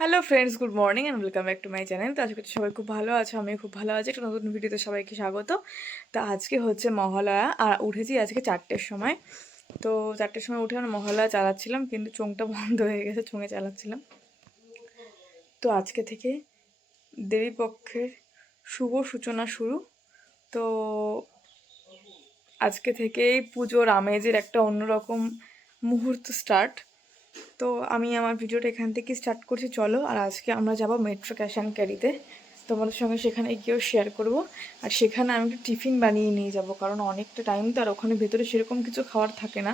Hello friends good morning and welcome back to my channel তো আজকে সবাই খুব ভালো আছে আমি খুব ভালো আছি। একটা নতুন ভিডিওতে সবাইকে স্বাগত। তো আজকে হচ্ছে মহালয়া, আর উঠেছি আজকে চারটের সময়। তো চারটের সময় উঠে আমরা মহালয়া চালাচ্ছিলাম, কিন্তু চোংটা বন্ধ হয়ে গেছে চোঙে চালাচ্ছিলাম। তো আজকে থেকে দেবী পক্ষের শুভ সূচনা শুরু। তো আজকে থেকেই পুজোর আমেজের একটা অন্যরকম মুহূর্ত স্টার্ট তো আমি আমার ভিডিওটা এখান থেকে স্টার্ট করছি, চলো। আর আজকে আমরা যাব মেট্রো ক্যাশ অ্যান্ড ক্যারিতে। তোমাদের সঙ্গে সেখানে গিয়েও শেয়ার করব। আর সেখানে আমি একটু টিফিন বানিয়ে নিয়ে যাব, কারণ অনেকটা টাইম তো আর ওখানে ভেতরে সেরকম কিছু খাওয়ার থাকে না।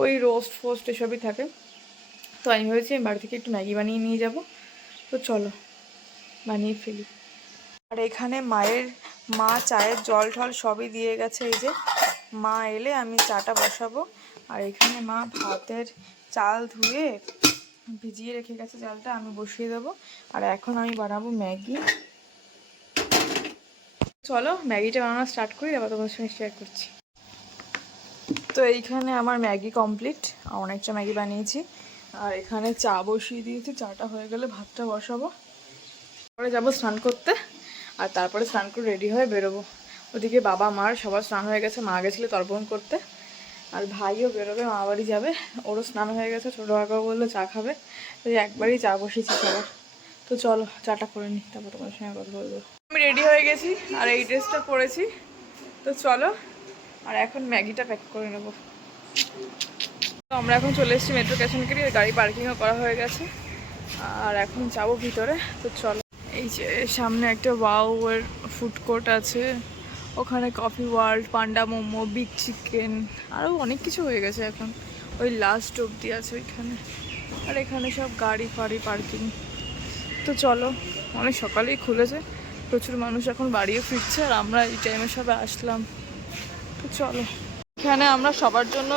ওই রোস্ট ফোস্ট এসবই থাকে। তো আমি ভেবেছি আমি বাড়ি থেকে একটু ম্যাগি বানিয়ে নিয়ে যাব। তো চলো, বানিয়ে ফেলি। আর এখানে মায়ের, মা চায়ের জল ঠল সবই দিয়ে গেছে, এই যে। মা এলে আমি চাটা বসাবো। আর এখানে মা ভাতের চাল ধুয়ে ভিজিয়ে রেখে গেছে চালটা, আমি বসিয়ে দেবো। আর এখন আমি বানাবো ম্যাগি। চলো ম্যাগিটা বানানো স্টার্ট করি আবার তোমার সঙ্গে শেয়ার করছি। তো এইখানে আমার ম্যাগি কমপ্লিট অনেকটা ম্যাগি বানিয়েছি। আর এখানে চা বসিয়ে দিয়েছি, চাটা হয়ে গেলে ভাতটা বসাবো। পরে যাব স্নান করতে, আর তারপরে স্নান করে রেডি হয়ে বেরোবো। ওদিকে বাবা মার সবার স্নান হয়ে গেছে। মা গেছিল তর্পণ করতে। আর ভাইও বেরোবে, মা বাড়ি যাবে। ওরও স্নান হয়ে গেছে, ছোটো কাকাও বলল চা খাবে। একবারই চা বসেছি সবার। তো চলো, চাটা করে নিই তারপর তোমার সঙ্গে কথা বলব। আমি রেডি হয়ে গেছি, আর এই ড্রেসটা পরেছি। তো চলো, আর এখন ম্যাগিটা প্যাক করে নেব। তো আমরা এখন চলে এসেছি মেট্রো স্টেশন করি গাড়ি পার্কিংও করা হয়ে গেছে। আর এখন যাব ভিতরে। তো চলো, এই যে সামনে একটা ওয়াও এর ফুড কোর্ট আছে। ওখানে coffee world panda momo big chicken আরও অনেক কিছু হয়ে গেছে এখন। ওই লাস্ট অবধি আছে ওইখানে। আর এখানে সব গাড়ি ফাড়ি পার্কিং তো চলো, অনেক সকালেই খুলেছে। প্রচুর মানুষ এখন বাড়িও ফিরছে আর আমরা এই টাইমে সবাই আসলাম। তো চলো। এখানে আমরা সবার জন্য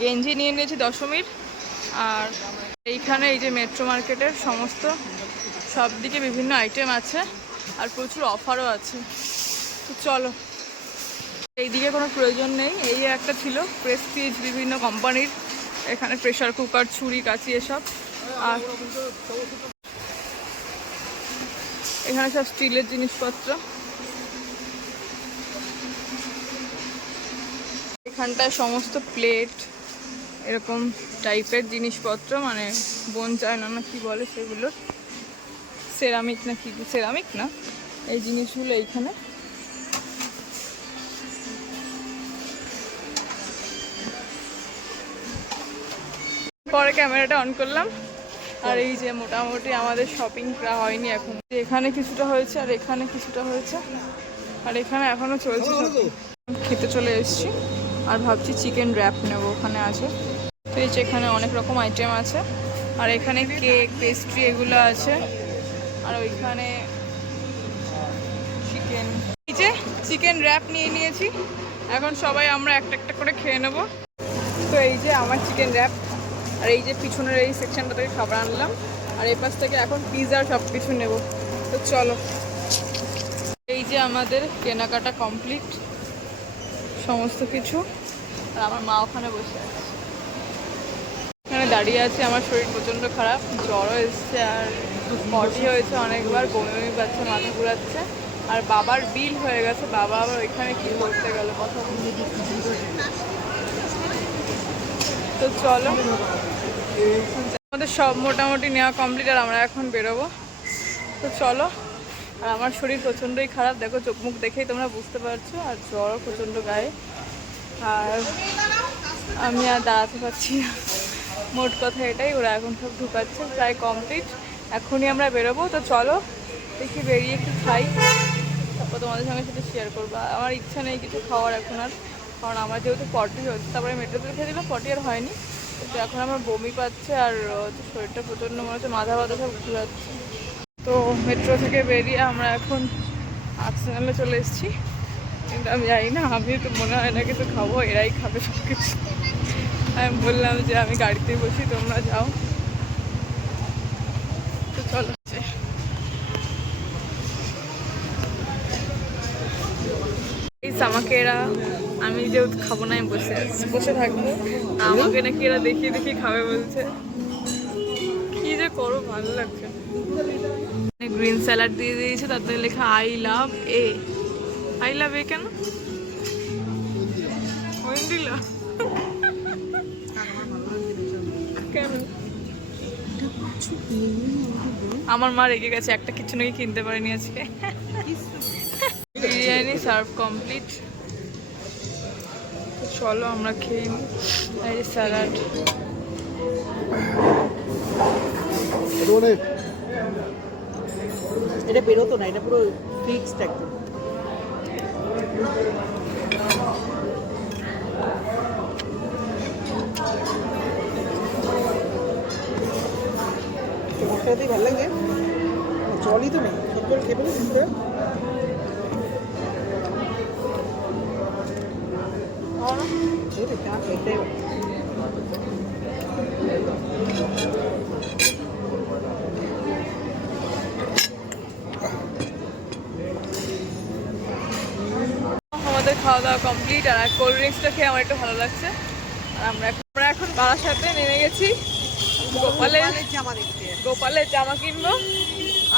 গেঞ্জি নিয়ে নিয়েছি দশমীর আর এইখানে এই যে মেট্রো মার্কেটের সমস্ত সব দিকে বিভিন্ন আইটেম আছে। আর প্রচুর অফারও আছে। তো চলো। এইদিকে কোনো প্রয়োজন নেই। এই একটা ছিল প্রেস্টিজ বিভিন্ন কোম্পানির এখানে প্রেশার কুকার ছুরি, কাঁচি এসব। আর এখানে সব স্টিলের জিনিসপত্র। এখানটায় সমস্ত প্লেট এরকম টাইপের জিনিসপত্র মানে বোন চায় না না কি বলে সেগুলো সেরামিক না কি সেরামিক না। এই জিনিসগুলো এইখানে। পরে ক্যামেরাটা অন করলাম। আর এই যে মোটামুটি আমাদের শপিং প্রায় হয়নি এখন। এখানে কিছুটা হয়েছে আর এখানে কিছুটা হয়েছে। আর এখানে এখনও চলছে। খেতে চলে এসেছি। আর ভাবছি চিকেন র্যাপ নেব ওখানে আছে। তো এই যে এখানে অনেক রকম আইটেম আছে। আর এখানে কেক পেস্ট্রি এগুলো আছে। আর ওইখানে চিকেন এই যে চিকেন র্যাপ নিয়ে নিয়েছি। এখন সবাই আমরা একটা একটা করে খেয়ে নেব। তো এই যে আমার চিকেন র্যাপ আর এই যে পিছনের এই সেকশনটা থেকে খাবার আনলাম। আর এই পাশ থেকে এখন পিৎজা সব কিছু নেব। তো চলো। এই যে আমাদের কেনাকাটা কমপ্লিট সমস্ত কিছু। আর আমার মা ওখানে বসে আছে। এখানে দাঁড়িয়ে আছে, আমার শরীর প্রচণ্ড খারাপ। জ্বরও এসছে আর পটি হয়েছে অনেকবার বমি বমি পাচ্ছে, মাথা ঘুরাচ্ছে। আর বাবার বিল হয়ে গেছে। বাবা আবার ওইখানে কি করতে গেল, কথা তো চলো। আমাদের সব মোটামুটি নেওয়া কমপ্লিট আর আমরা এখন বেরোবো। তো চলো। আর আমার শরীর প্রচণ্ডই খারাপ। দেখো চোখ মুখ দেখেই তোমরা বুঝতে পারছ। আর জ্বরও প্রচণ্ড গায়ে। আর আমি আর দাঁড়াতে পারছি না। মোট কথা এটাই, ওরা এখন সব ঢুকাচ্ছে প্রায় কমপ্লিট এখনই আমরা বেরোবো। তো চলো, দেখি বেরিয়ে একটু খাই। তারপর তোমাদের সঙ্গে সাথে শেয়ার করব। আমার ইচ্ছা নেই কিছু খাওয়ার এখন আর। কারণ আমার যেহেতু পটি হচ্ছে, তারপরে মেট্রোতে খেয়ে দিলাম, পটি আর হয়নি। কিন্তু এখন আমার বমি পাচ্ছে আর শরীরটা প্রচণ্ড মনে হচ্ছে, মাথা ব্যথা সব ঘুরাচ্ছে তো মেট্রো থেকে বেরিয়ে আমরা এখন আর্সেনালে চলে এসেছি। কিন্তু আমি জানি না, আমি তো মনে হয় না কিছু খাব, এরাই খাবে সব কিছু আমি বললাম যে আমি গাড়িতে বসি, তোমরা যাও তো চলো এই আমাকে এরা আমি যেহেতু খাব না আমি বসে বসে থাকব। আমাকে নাকি এরা দেখিয়ে দেখিয়ে খাবে বলছে। কি যে করো ভালো লাগছে। গ্রিন স্যালাড দিয়ে দিয়েছে তাতে লেখা I love A. I love এ কেন? আমার মা রেগে গেছে একটা কিছু নাকি কিনতে পারেনি আজকে। সার্ভ কমপ্লিট চলো আমরা খেয়ে নিই। স্যালাড এটা বেরোতো না, এটা পুরো ফিক্সড একদম। ভালো লাগে। জলই তো নেই সব জল খেয়ে ফেলে আমাদের খাওয়া দাওয়া কমপ্লিট আর কোল্ড ড্রিঙ্কসটা খেয়ে আমার একটু ভালো লাগছে। আর আমরা এখন আমরা এখন বারাসাতে নেমে গেছি। গোপালের জামা দেখতে। গোপালের জামা কিনবো।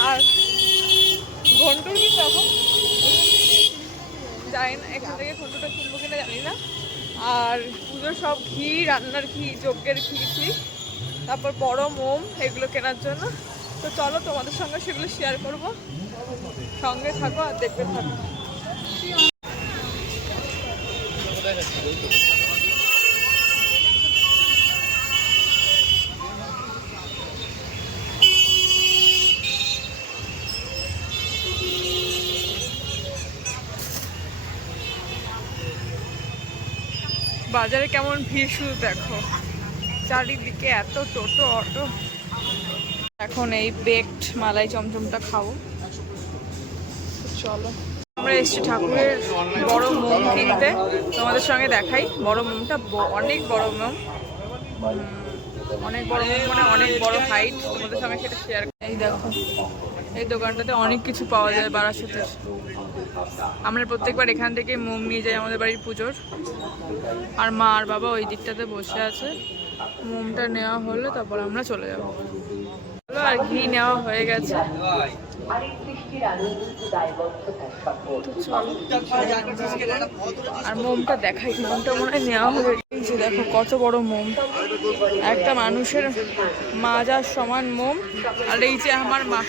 আর ঘন্টুর কি তখন জানি না এখান থেকে ঘন্টুটা কিনবো কিনা জানি না। আর পুজোর সব ঘি, রান্নার ঘি, যজ্ঞের ঘি ঘি, তারপর বড় মোম, এগুলো কেনার জন্য। তো চলো তোমাদের সঙ্গে সেগুলো শেয়ার করব। সঙ্গে থাকো আর দেখবে থাকো। বাজারে কেমন ভিড় শুধু দেখো। চারিদিকে এত টোটো, অটো। এখন এই বেকড মালাই চমচমটা খাব। চলো। আমরা এসছি ঠাকুরের বড় মোম কিনতে। তোমাদের সঙ্গে দেখাই। বড় মোমটা অনেক বড় মোম। অনেক বড় মোম মানে অনেক বড় হাইট তোমাদের সঙ্গে সেটা শেয়ার এই দেখো। এই দোকানটাতে অনেক কিছু পাওয়া যায় বারাসাতের। আমরা প্রত্যেকবার এখান থেকে মোম নিয়ে যাই আমাদের বাড়ির পুজোর। আর মা আর বাবা ওই দিকটাতে বসে আছে। মোমটা নেওয়া হলে, তারপর আমরা চলে যাব। আর ঘি নেওয়া হয়ে গেছে। আর মোমটা দেখাই, মোমটা মনে হয় নেওয়া হয়ে গেছে দেখো কত বড় মোম। একটা মানুষের মাজার সমান মোম। আর এই যে আমার মা।